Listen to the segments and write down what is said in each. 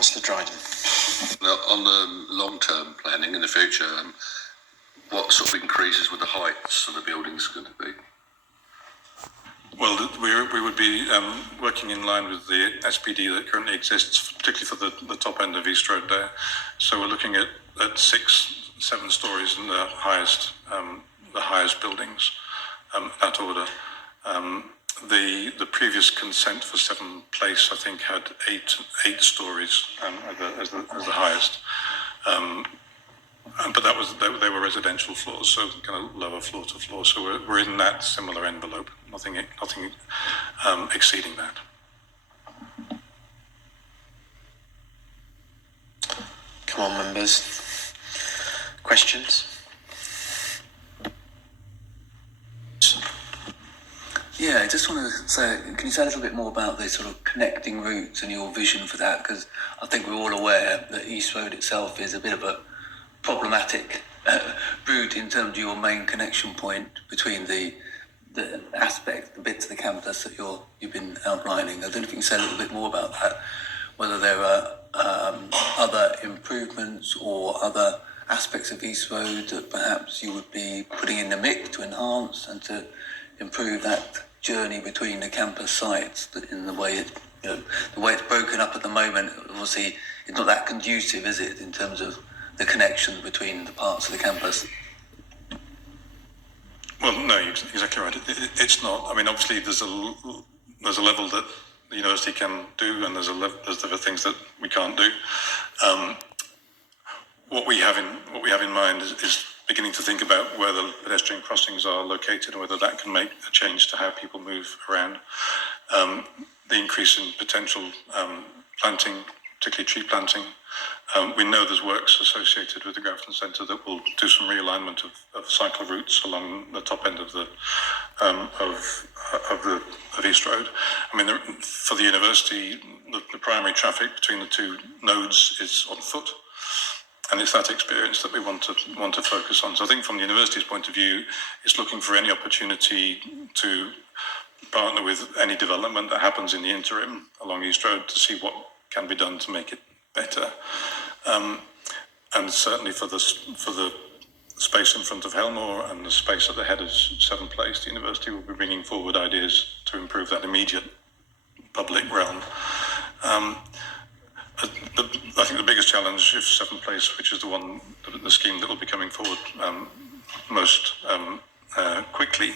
Councillor Dryden. Now, on the long-term planning in the future, what sort of increases with the heights of the buildings going to be? Well, we would be working in line with the SPD that currently exists, particularly for the top end of East Road there. So we're looking at 6-7 stories in the highest buildings, that order. The previous consent for Seven Place, I think, had eight stories as the highest. But they were residential floors, so kind of lower floor to floor. So we're in that similar envelope, nothing exceeding that. Come on, members. Questions? Yeah, I just want to say, can you say a little bit more about the sort of connecting routes and your vision for that? Because I think we're all aware that East Road itself is a bit of a problematic route in terms of your main connection point between the bits of the campus that you've been outlining. I don't know if you can say a little bit more about that, whether there are other improvements or other aspects of East Road that perhaps you would be putting in the mix to enhance and to improve that journey between the campus sites in the way the way it's broken up at the moment. Obviously, it's not that conducive, is it, in terms of the connection between the parts of the campus? Well, no, you're exactly right. It's not. I mean, obviously, there's a level that the university can do, and there's other things that we can't do. What we have in mind is beginning to think about where the pedestrian crossings are located and whether that can make a change to how people move around. The increase in potential planting, particularly tree planting. We know there's works associated with the Grafton Centre that will do some realignment of cycle routes along the top end of East Road. I mean, for the university, the primary traffic between the two nodes is on foot. And it's that experience that we want to focus on. So I think from the university's point of view, it's looking for any opportunity to partner with any development that happens in the interim along East Road to see what can be done to make it better. And certainly for the space in front of Helmore and the space at the head of Seven Place, the university will be bringing forward ideas to improve that immediate public realm. I think the biggest challenge, if Seven Place, which is the scheme that will be coming forward most quickly,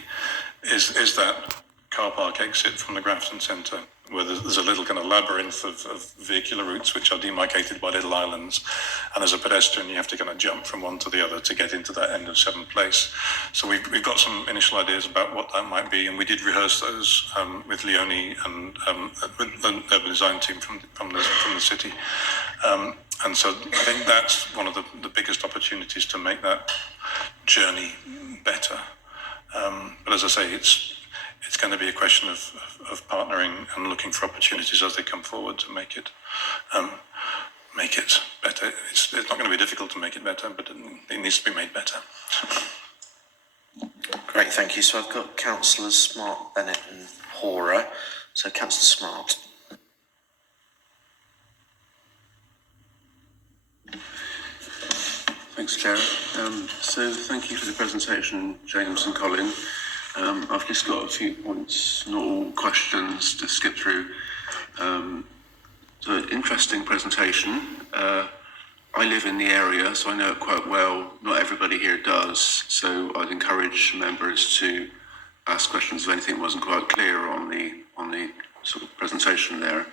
is that car park exit from the Grafton Centre, where there's a little kind of labyrinth of vehicular routes which are demarcated by little islands, and as a pedestrian you have to kind of jump from one to the other to get into that end of Seven Place. So we've got some initial ideas about what that might be, and we did rehearse those with Leonie and with the urban design team from the city. And so I think that's one of the biggest opportunities to make that journey better. But as I say, it's going to be a question of partnering and looking for opportunities as they come forward to make it better. It's not going to be difficult to make it better, but it needs to be made better. Great, thank you. So I've got Councillors Smart, Bennett and Hora. So Councillor Smart. Thanks, Chair. So thank you for the presentation, James and Colin. I've just got a few points, not all questions, to skip through. So interesting presentation. I live in the area, so I know it quite well. Not everybody here does, so I'd encourage members to ask questions if anything wasn't quite clear on the sort of presentation there.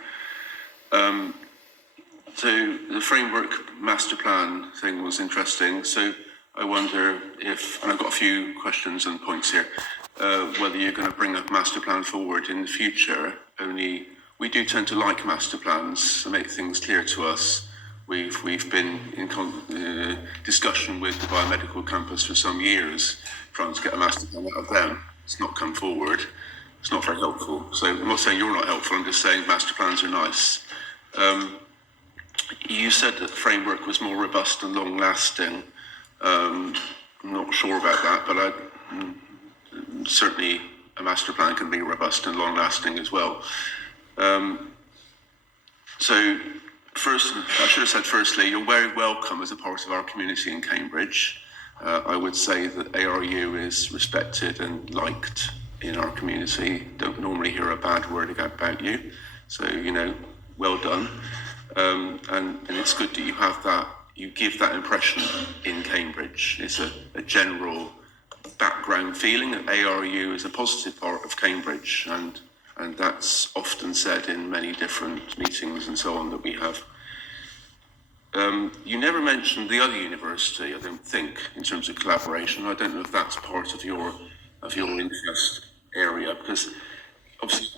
So the framework master plan thing was interesting. So I wonder if, and I've got a few questions and points here, whether you're going to bring a master plan forward in the future. Only we do tend to like master plans to make things clear to us. We've been in discussion with the biomedical campus for some years, trying to get a master plan out of them. It's not come forward. It's not very helpful. So I'm not saying you're not helpful. I'm just saying master plans are nice. You said that the framework was more robust and long-lasting. I'm not sure about that, but certainly a master plan can be robust and long-lasting as well. So First, I should have said firstly, you're very welcome as a part of our community in Cambridge. I would say that ARU is respected and liked in our community. Don't normally hear a bad word about you. So, well done. And it's good that you have that, you give that impression in Cambridge. It's a general background feeling that ARU is a positive part of Cambridge, and that's often said in many different meetings and so on that we have. You never mentioned the other university, I don't think, in terms of collaboration. I don't know if that's part of your interest area, because obviously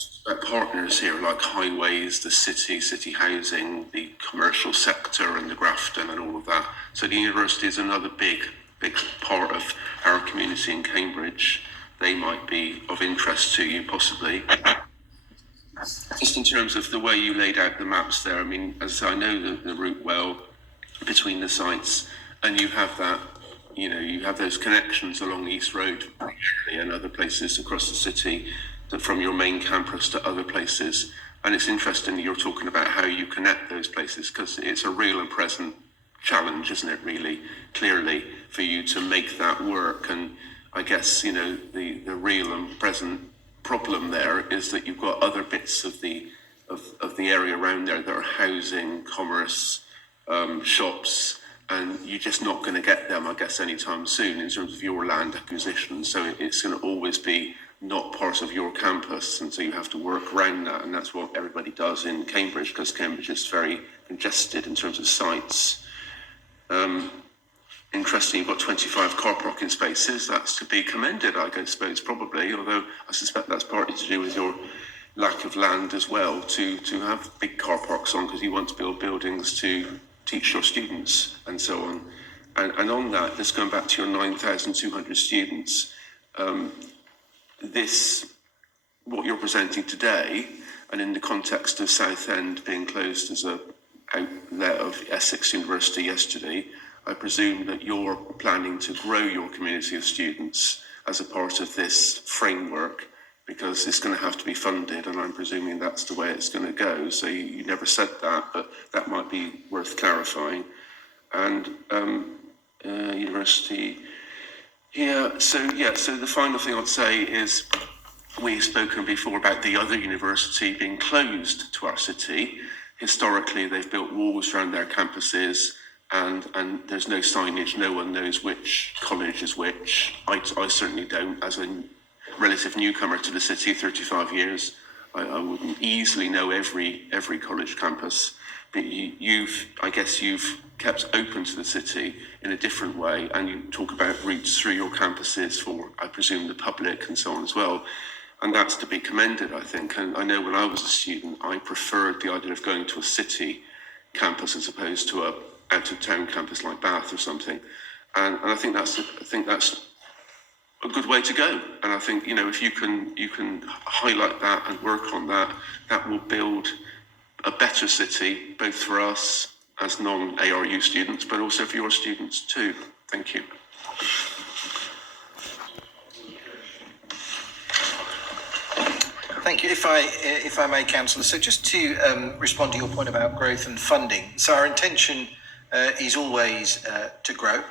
partners here like highways, the city housing, the commercial sector and the Grafton and all of that. So the university is another big part of our community in Cambridge. They might be of interest to you, possibly. Just in terms of the way you laid out the maps there, I mean, as I know the route well between the sites, and you have that, you have those connections along East Road and other places across the city, that from your main campus to other places. And it's interesting that you're talking about how you connect those places, because it's a real and present challenge, isn't it, really, clearly, for you to make that work. And I guess, the real and present problem there is that you've got other bits of the area around there that are housing, commerce, shops, and you're just not going to get them, I guess, anytime soon in terms of your land acquisition. So it's going to always be not part of your campus, and so you have to work around that, and that's what everybody does in Cambridge, because Cambridge is very congested in terms of sites. Interesting, you've got 25 car parking spaces. That's to be commended, I suppose, probably, although I suspect that's partly to do with your lack of land as well, to have big car parks on, because you want to build buildings to teach your students and so on. And on that, just going back to your 9,200 students, what you're presenting today, and in the context of Southend being closed as a outlet of Essex University yesterday, I presume that you're planning to grow your community of students as a part of this framework, because it's going to have to be funded, and I'm presuming that's the way it's going to go. So you never said that, but that might be worth clarifying. And university, so the final thing I'd say is, we've spoken before about the other university being closed to our city. Historically, they've built walls around their campuses, and there's no signage. No one knows which college is which. I certainly don't, as a relative newcomer to the city, 35 years. I wouldn't easily know every college campus. But I guess you've kept open to the city in a different way, and you talk about routes through your campuses for, I presume, the public and so on as well. And that's to be commended, I think. And I know when I was a student, I preferred the idea of going to a city campus as opposed to a out-of-town campus like Bath or something. And I think that's a good way to go. And I think, if you can highlight that and work on that, that will build a better city, both for us as non-ARU students, but also for your students too. Thank you. Thank you. If I may, Councillor, so just to respond to your point about growth and funding. So our intention is always to grow,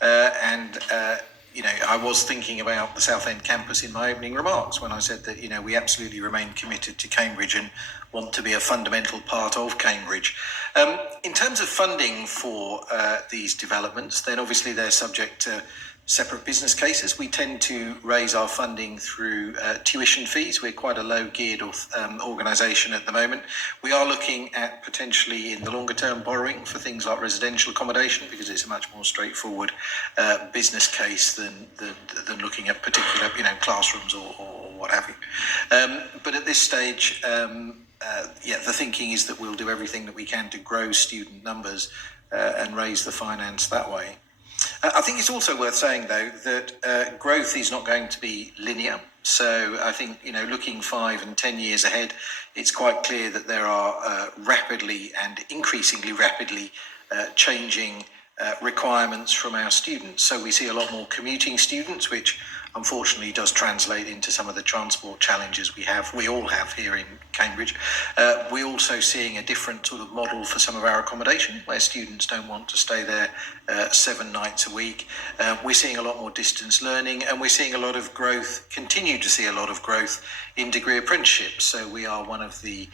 and I was thinking about the Southend campus in my opening remarks when I said that we absolutely remain committed to Cambridge and want to be a fundamental part of Cambridge. In terms of funding for these developments, then obviously they're subject to separate business cases. We tend to raise our funding through tuition fees. We're quite a low-geared organisation at the moment. We are looking at potentially in the longer term borrowing for things like residential accommodation, because it's a much more straightforward business case than looking at particular classrooms or what have you. But at this stage, the thinking is that we'll do everything that we can to grow student numbers and raise the finance that way. I think it's also worth saying, though, that growth is not going to be linear. So I think, looking 5 and 10 years ahead, it's quite clear that there are rapidly and increasingly rapidly changing requirements from our students. So we see a lot more commuting students, which unfortunately does translate into some of the transport challenges we all have here in Cambridge. We're also seeing a different sort of model for some of our accommodation, where students don't want to stay there 7 nights a week. We're seeing a lot more distance learning, and we're seeing a lot of growth, continue to see a lot of growth in degree apprenticeships. So we are one of the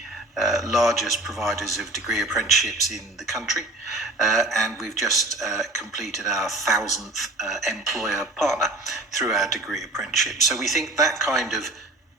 largest providers of degree apprenticeships in the country, and we've just completed our 1000th employer partner through our degree apprenticeship. So we think that kind of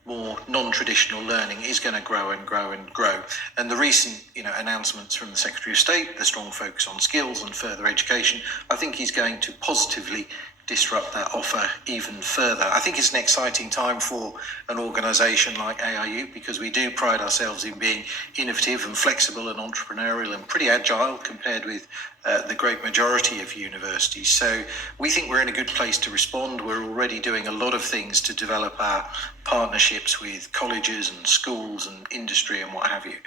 more non-traditional learning is going to grow and grow and grow. And the recent, announcements from the Secretary of State, the strong focus on skills and further education, I think is going to positively disrupt that offer even further. I think it's an exciting time for an organisation like ARU, because we do pride ourselves in being innovative and flexible and entrepreneurial and pretty agile compared with the great majority of universities. So we think we're in a good place to respond. We're already doing a lot of things to develop our partnerships with colleges and schools and industry and what have you.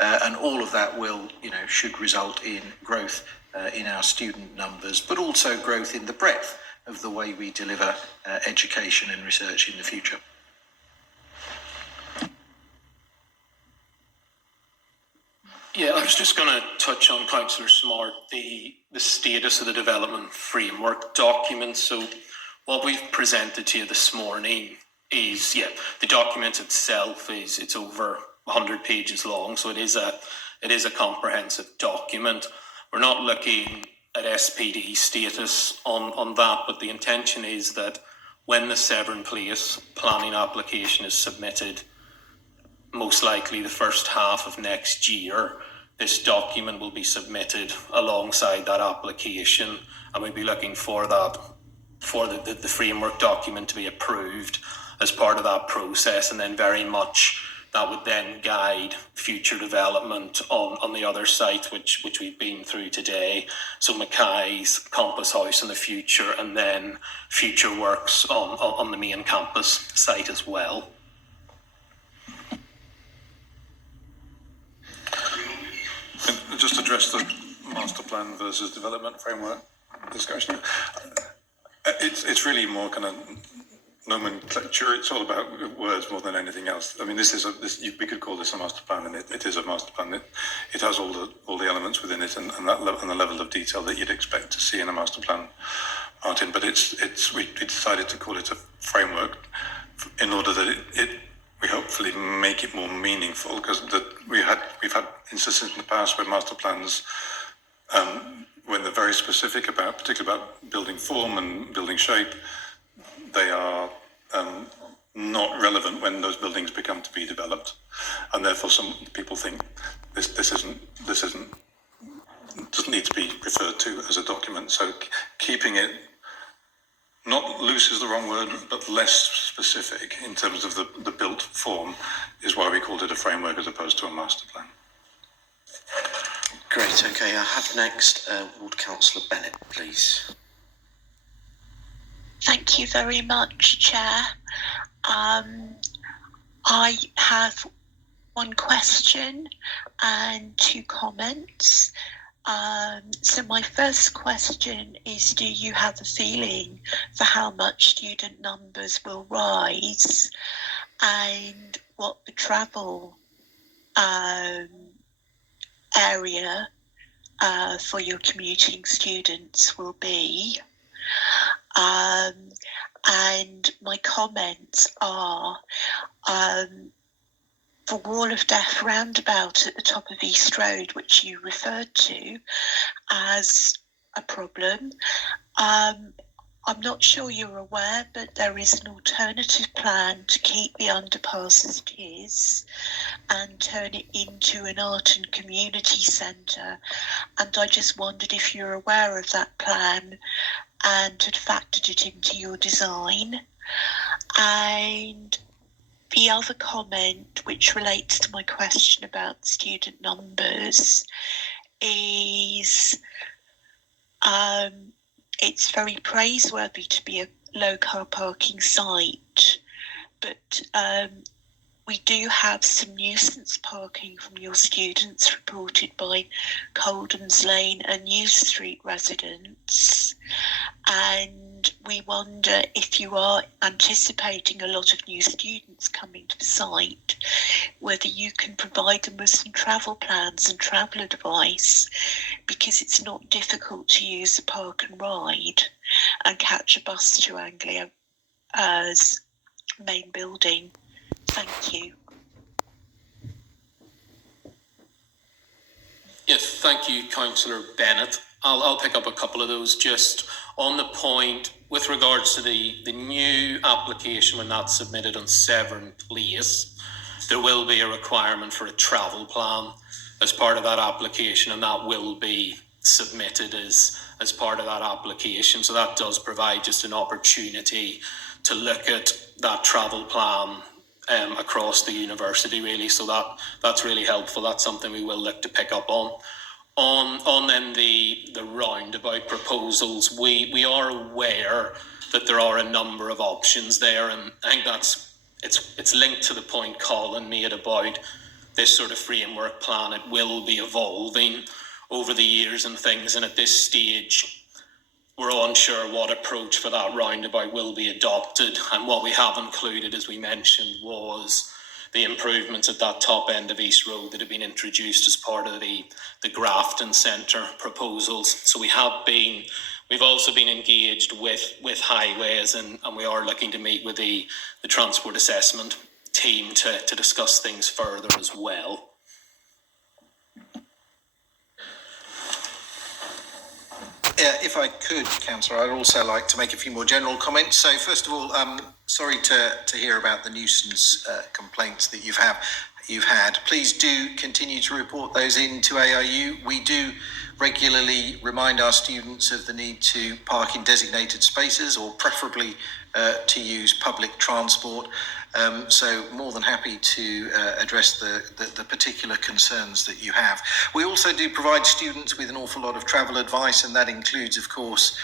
And all of that will, should result in growth in our student numbers, but also growth in the breadth of the way we deliver education and research in the future. Yeah, I was just going to touch on, Councillor Smart, the status of the development framework document. So what we've presented to you this morning is, the document itself it's over 100 pages long, so it is a comprehensive document. We're not looking at SPD status on that, but the intention is that when the Severn Place planning application is submitted, most likely the first half of next year, this document will be submitted alongside that application, and we'll be looking for the framework document to be approved as part of that process, and then very much that would then guide future development on the other site, which we've been through today. So Mackay's, Campus House in the future, and then future works on the main campus site as well. And just address the master plan versus development framework discussion. It's really more kind of nomenclature. It's all about words more than anything else. I mean, we could call this a master plan, and it is a master plan. It has all the elements within it, and the level of detail that you'd expect to see in a master plan, Martin. But we decided to call it a framework in order that we hopefully make it more meaningful, because we've had instances in the past where master plans, when they're very specific particularly about building form and building shape, they are not relevant when those buildings become to be developed, and therefore some people think this doesn't need to be referred to as a document. So keeping it not loose is the wrong word, but less specific in terms of the built form is why we called it a framework as opposed to a master plan. Great, okay, I have next Ward Councillor Bennett, please. Thank you very much, Chair. I have one question and 2 comments. So my first question is, do you have a feeling for how much student numbers will rise and what the travel area for your commuting students will be? And my comments are, the Wall of Death roundabout at the top of East Road, which you referred to as a problem. I'm not sure you're aware, but there is an alternative plan to keep the underpass as it is and turn it into an art and community centre. And I just wondered if you're aware of that plan and had factored it into your design. And the other comment, which relates to my question about student numbers, is it's very praiseworthy to be a low car parking site, but we do have some nuisance parking from your students reported by Coldham's Lane and New Street residents. And we wonder if you are anticipating a lot of new students coming to the site, whether you can provide them with some travel plans and travel advice, because it's not difficult to use the park and ride and catch a bus to Anglia's main building. Thank you. Yes, thank you, Councillor Bennett. I'll pick up a couple of those. Just on the point with regards to the new application, when that's submitted on Severn Place, there will be a requirement for a travel plan as part of that application, and that will be submitted as part of that application. So that does provide just an opportunity to look at that travel plan across the university, really. So that's really helpful. That's something we will look to pick up on. On then the roundabout proposals, we are aware that there are a number of options there, and I think it's linked to the point Colin made about this sort of framework plan. It will be evolving over the years and things, and at this stage we're unsure what approach for that roundabout will be adopted. And what we have included, as we mentioned, was the improvements at that top end of East Road that have been introduced as part of the Grafton Centre proposals. So we've also been engaged with Highways, and we are looking to meet with the Transport Assessment team to discuss things further as well. If I could, Councillor, I'd also like to make a few more general comments. So first of all, sorry to hear about the nuisance complaints that you've had. Please do continue to report those in to ARU. We do regularly remind our students of the need to park in designated spaces, or preferably to use public transport. So more than happy to address the particular concerns that you have. We also do provide students with an awful lot of travel advice, and that includes, of course,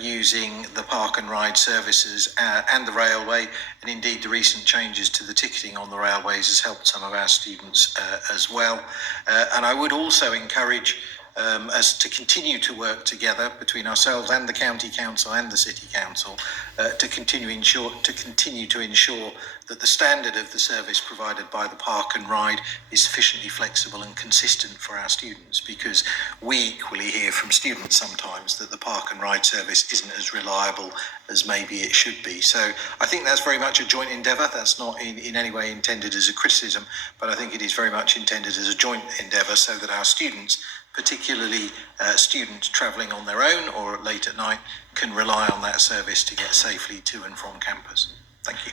using the park and ride services and the railway, and indeed the recent changes to the ticketing on the railways has helped some of our students as well. And I would also encourage us to continue to work together between ourselves and the County Council and the City Council to continue to ensure that the standard of the service provided by the park and ride is sufficiently flexible and consistent for our students, because we equally hear from students sometimes that the park and ride service isn't as reliable as maybe it should be. So I think that's very much a joint endeavour. That's not in any way intended as a criticism, but I think it is very much intended as a joint endeavour so that our students, particularly students travelling on their own or late at night, can rely on that service to get safely to and from campus. Thank you.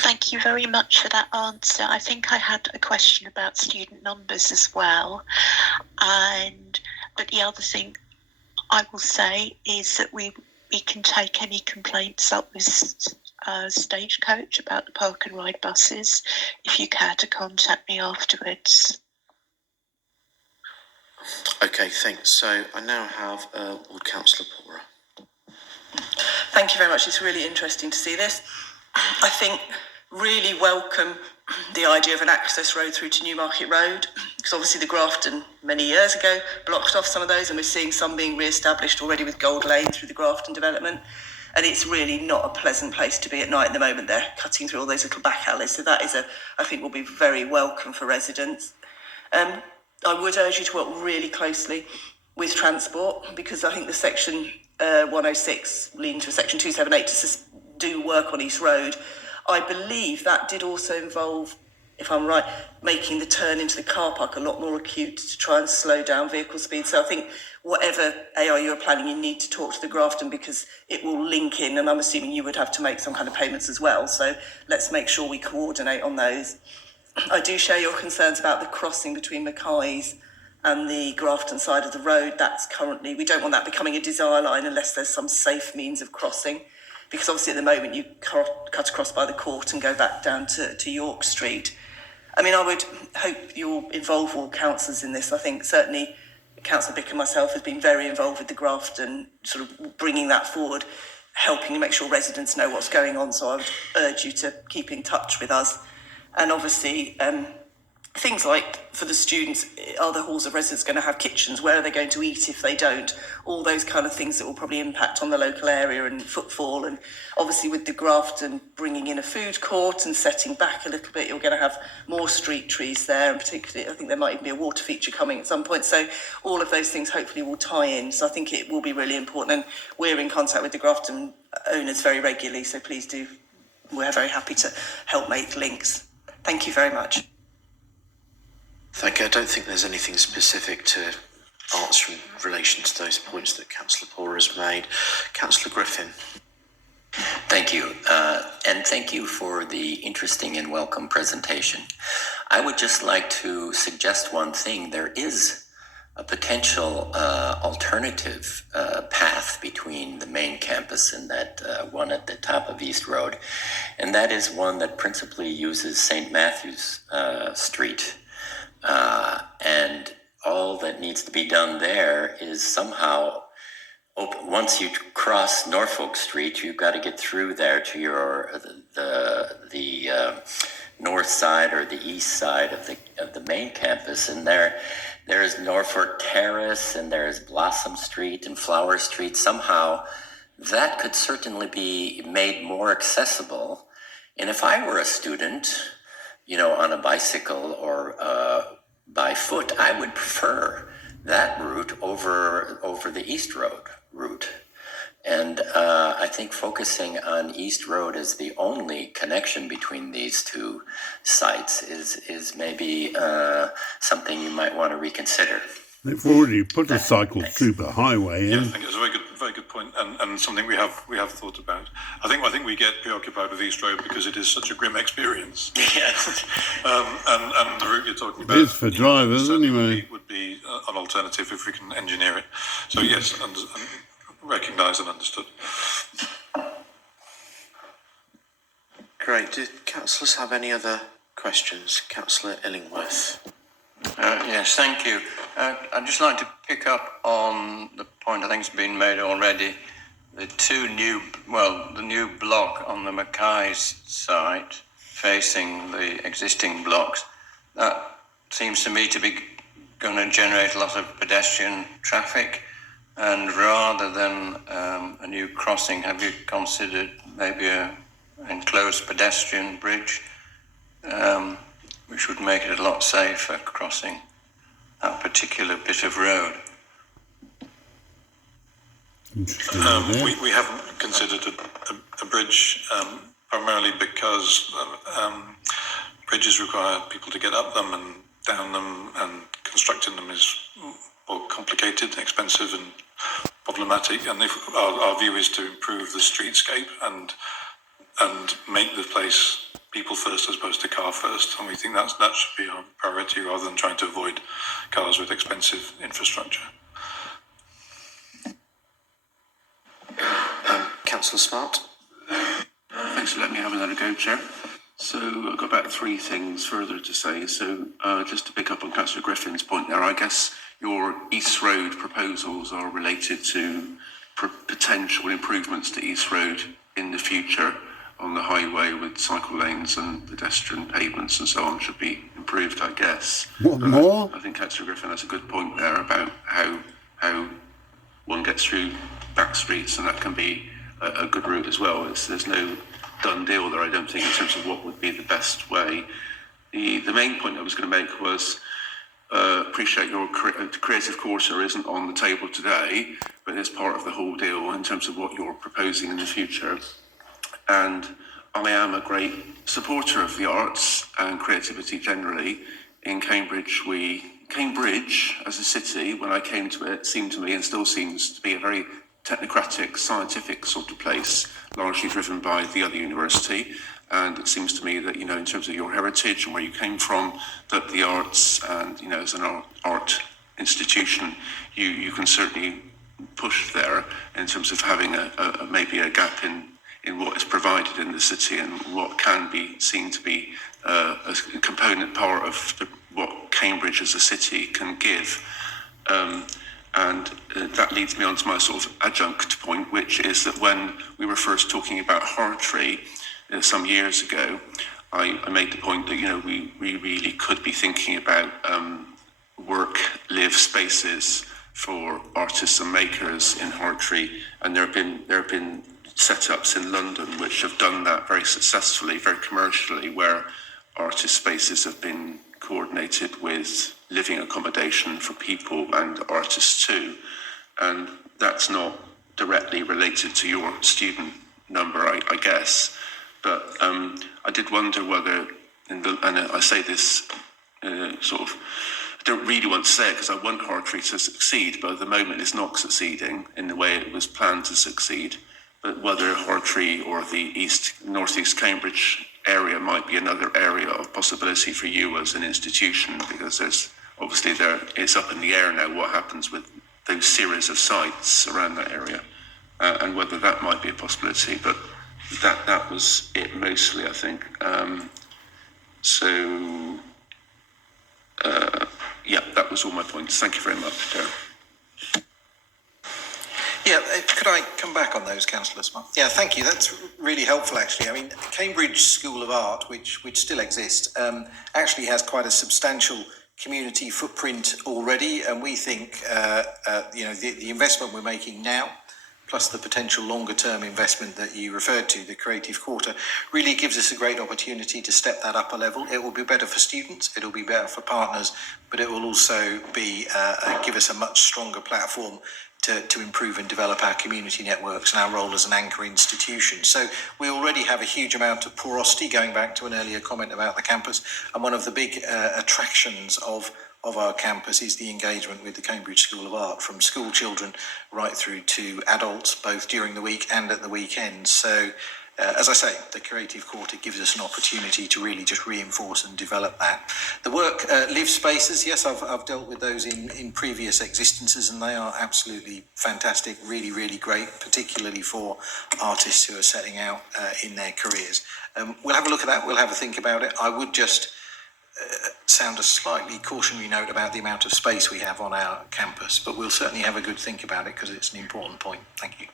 Thank you very much for that answer. I think I had a question about student numbers as well. But the other thing I will say is that we can take any complaints up with Stagecoach about the park and ride buses if you care to contact me afterwards. Okay, thanks. So I now have Lord Councillor Pora. Thank you very much. It's really interesting to see this. I think really welcome the idea of an access road through to Newmarket Road, because obviously the Grafton many years ago blocked off some of those, and we're seeing some being re-established already with Gold Lane through the Grafton development. And it's really not a pleasant place to be at night at the moment. They're cutting through all those little back alleys. So that is I think will be very welcome for residents. I would urge you to work really closely with transport, because I think the section 106 leading to section 278 to do work on East Road. I believe that did also involve, if I'm right, making the turn into the car park a lot more acute to try and slow down vehicle speed. So I think whatever ARU are planning, you need to talk to the Grafton, because it will link in, and I'm assuming you would have to make some kind of payments as well. So let's make sure we coordinate on those. I do share your concerns about the crossing between Mackay's and the Grafton side of the road. That's currently, we don't want that becoming a desire line unless there's some safe means of crossing, because obviously at the moment you cut across by the court and go back down to York Street. I mean, I would hope you'll involve all councillors in this. I think certainly Councillor Bick and myself has been very involved with the Grafton, sort of bringing that forward, helping to make sure residents know what's going on. So I would urge you to keep in touch with us And obviously, things like for the students, are the halls of residence going to have kitchens? Where are they going to eat if they don't? All those kind of things that will probably impact on the local area and footfall. And obviously with the Grafton bringing in a food court and setting back a little bit, you're going to have more street trees there, and particularly I think there might even be a water feature coming at some point. So all of those things hopefully will tie in. So I think it will be really important, and we're in contact with the Grafton owners very regularly, so please do, we're very happy to help make links. Thank you very much. Thank you. I don't think there's anything specific to answer in relation to those points that Councillor Pora has made. Councillor Griffin. Thank you, and thank you for the interesting and welcome presentation. I would just like to suggest one thing. There is a potential alternative path between the main campus and that one at the top of East Road, and that is one that principally uses St. Matthew's Street. And all that needs to be done there is somehow once you cross Norfolk Street, you've got to get through there to the north side or the east side of the main campus, and there is Norfolk Terrace, and there is Blossom Street and Flower Street. Somehow that could certainly be made more accessible. And if I were a student, on a bicycle or by foot, I would prefer that route over the East Road route. And I think focusing on East Road as the only connection between these two sites is maybe something you might want to reconsider. They've already put a cycle superhighway in. Yeah, I think it's a very good point, and something we have thought about. I think we get preoccupied with East Road because it is such a grim experience. Yes. And the route you're talking about, It is for drivers anyway. would be an alternative if we can engineer it. So yes, and recognised and understood. Great. Did councillors have any other questions? Councillor Illingworth. Yes, thank you. I'd just like to pick up on the point I think has been made already. The new block on the Mackay's site facing the existing blocks, that seems to me to be going to generate a lot of pedestrian traffic. And rather than a new crossing, have you considered maybe an enclosed pedestrian bridge? Which would make it a lot safer crossing that particular bit of road. We haven't considered a bridge, primarily because bridges require people to get up them and down them, and constructing them is more complicated, expensive and problematic. And if our view is to improve the streetscape and make the place people first as opposed to car first, and we think that should be our priority rather than trying to avoid cars with expensive infrastructure. Councillor Smart. Thanks for letting me have another go, Chair. So I've got about three things further to say. So just to pick up on Councillor Griffin's point there, I guess your East Road proposals are related to potential improvements to East Road in the future on the highway with cycle lanes and pedestrian pavements and so on should be improved, I guess. What more? I think Councillor Griffin has a good point there about how one gets through back streets, and that can be a good route as well. There's no done deal there, I don't think, in terms of what would be the best way. The main point I was going to make was appreciate your creative Corsa isn't on the table today, but it's part of the whole deal in terms of what you're proposing in the future. And I am a great supporter of the arts and creativity generally. In Cambridge as a city, when I came to it, seemed to me and still seems to be a very technocratic, scientific sort of place, largely driven by the other university. And it seems to me that, in terms of your heritage and where you came from, that the arts and, as an art institution, you can certainly push there in terms of having maybe a gap in what is provided in the city and what can be seen to be a component part of what Cambridge as a city can give. And that leads me on to my sort of adjunct point, which is that when we were first talking about Hartree some years ago, I made the point that, you know, we really could be thinking about work, live spaces for artists and makers in Hartree, and there have been setups in London which have done that very successfully, very commercially, where artist spaces have been coordinated with living accommodation for people and artists too, and that's not directly related to your student number, I guess, but I did wonder whether, and I say this sort of, I don't really want to say it because I want Hartree to succeed, but at the moment it's not succeeding in the way it was planned to succeed. But whether Hartree or the northeast Cambridge area might be another area of possibility for you as an institution, because there's obviously it's up in the air now what happens with those series of sites around that area, and whether that might be a possibility. But that was it mostly, I think. Yeah, that was all my points. Thank you very much, Darren. Yeah, could I come back on those, Councillor Smart? Yeah, thank you. That's really helpful, actually. I mean, Cambridge School of Art, which still exists, actually has quite a substantial community footprint already, and we think, the investment we're making now, plus the potential longer-term investment that you referred to, the Creative Quarter, really gives us a great opportunity to step that up a level. It will be better for students, it will be better for partners, but it will also be give us a much stronger platform to improve and develop our community networks and our role as an anchor institution. So we already have a huge amount of porosity, going back to an earlier comment about the campus, and one of the big attractions of our campus is the engagement with the Cambridge School of Art, from school children right through to adults, both during the week and at the weekends. So, as I say, the Creative Quarter gives us an opportunity to really just reinforce and develop that. The work, live spaces, yes, I've dealt with those in previous existences, and they are absolutely fantastic, really, really great, particularly for artists who are setting out in their careers. We'll have a look at that, we'll have a think about it. I would just sound a slightly cautionary note about the amount of space we have on our campus, but we'll certainly have a good think about it because it's an important point. Thank you.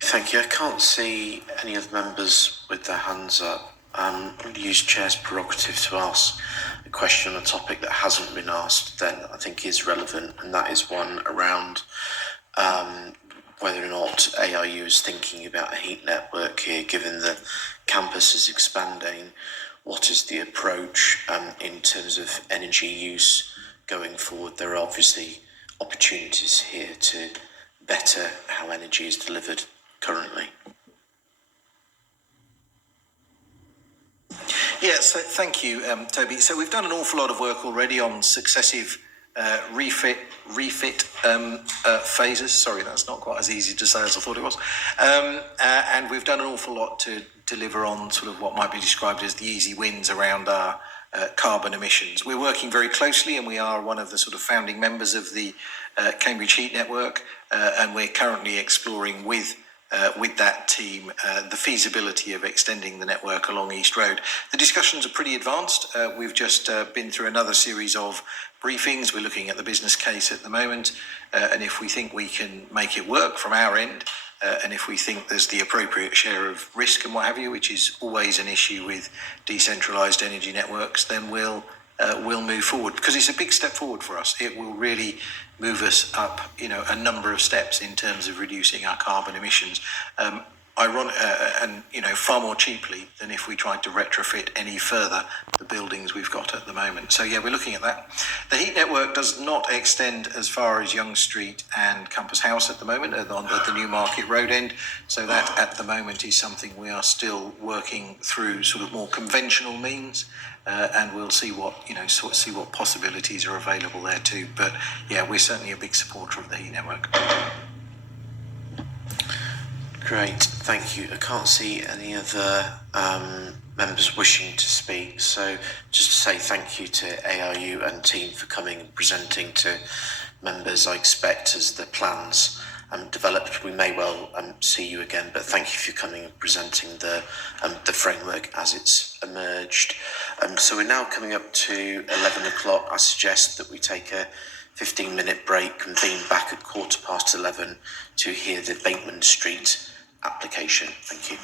Thank you. I can't see any of the members with their hands up. I'm going to use Chair's prerogative to ask a question on a topic that hasn't been asked, then I think is relevant, and that is one around whether or not ARU is thinking about a heat network here, given the campus is expanding. What is the approach in terms of energy use going forward? There are obviously opportunities here to better how energy is delivered currently. Yes, thank you, Toby. So we've done an awful lot of work already on successive refit phases. Sorry, that's not quite as easy to say as I thought it was. And we've done an awful lot to deliver on sort of what might be described as the easy wins around our carbon emissions. We're working very closely, and we are one of the sort of founding members of the Cambridge Heat Network, and we're currently exploring with that team the feasibility of extending the network along East Road. The discussions are pretty advanced. We've just been through another series of briefings. We're looking at the business case at the moment, and if we think we can make it work from our end, and if we think there's the appropriate share of risk and what have you, which is always an issue with decentralised energy networks, then we'll move forward, because it's a big step forward for us. It will really move us up, a number of steps in terms of reducing our carbon emissions. Far more cheaply than if we tried to retrofit any further the buildings we've got at the moment. So yeah, we're looking at that. The heat network does not extend as far as Young Street and Compass House at the moment, on the Newmarket Road end. So that at the moment is something we are still working through, sort of more conventional means, and we'll see what possibilities are available there too. But yeah, we're certainly a big supporter of the heat network. Great, thank you. I can't see any other members wishing to speak, so just to say thank you to ARU and team for coming and presenting to members. I expect as the plans developed, we may well see you again, but thank you for coming and presenting the framework as it's emerged. So we're now coming up to 11 o'clock. I suggest that we take a 15-minute break, convene back at 11:15 to hear the Bateman Street application. Thank you.